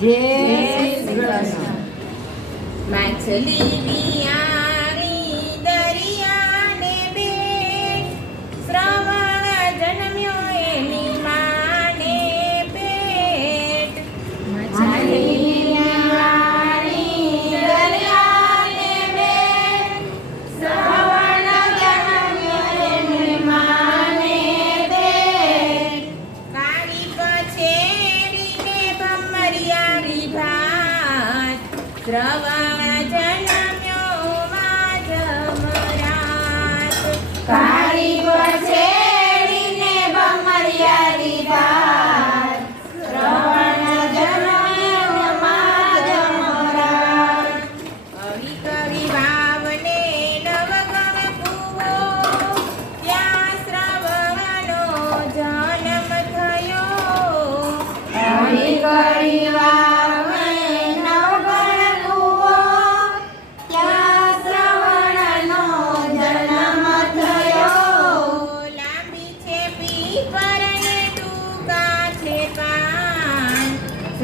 Jesus. my Jesus. Jesus. Jesus. Jesus. દ્રવા જનમ્યો માં જમરાત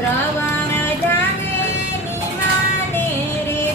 શ્રવણ જાગે નિમાને રે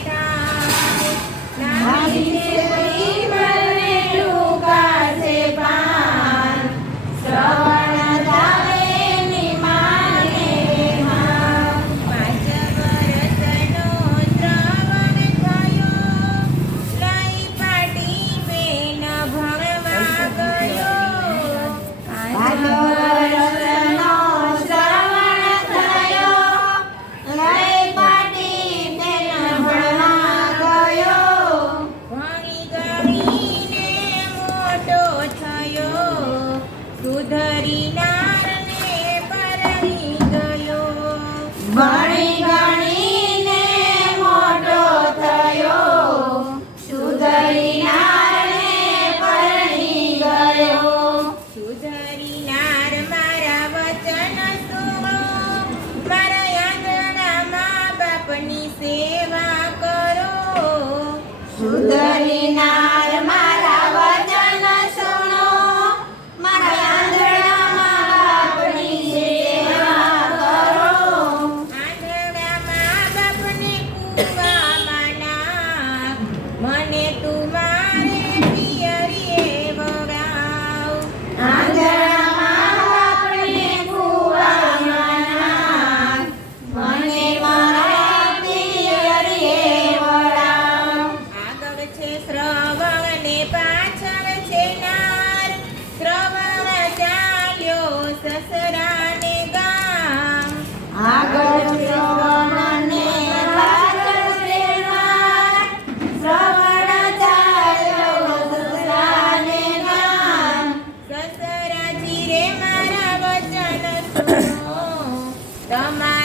ಸುಂದರಿ ನಾ સસરાને ગામ. આગળ શ્રવણને પાછળ પ્રેમાળ શ્રવણ. ચાલ્યો સસરાને તમારા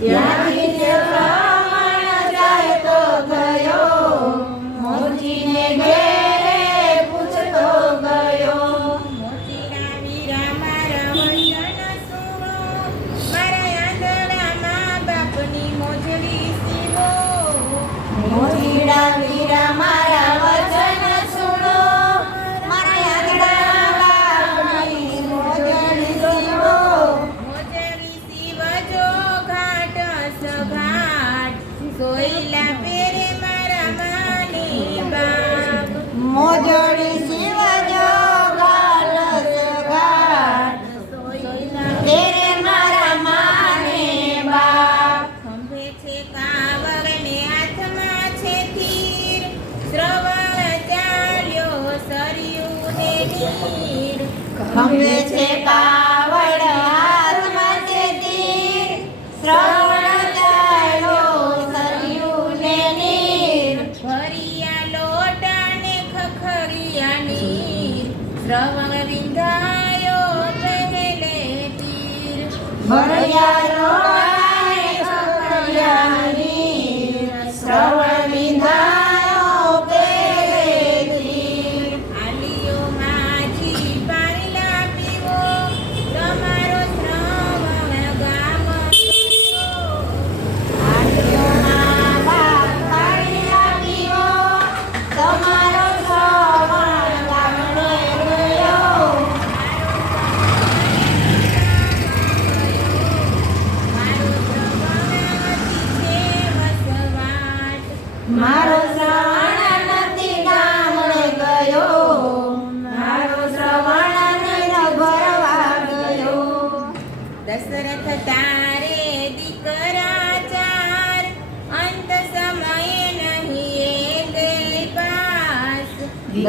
Yeah. ભંગે છે શ્રવણ ચાલો સરિયું ને નીર. ભરિયા લોટા ને ખખરિયા શ્રવણ વિંધાયો પહેલે તીર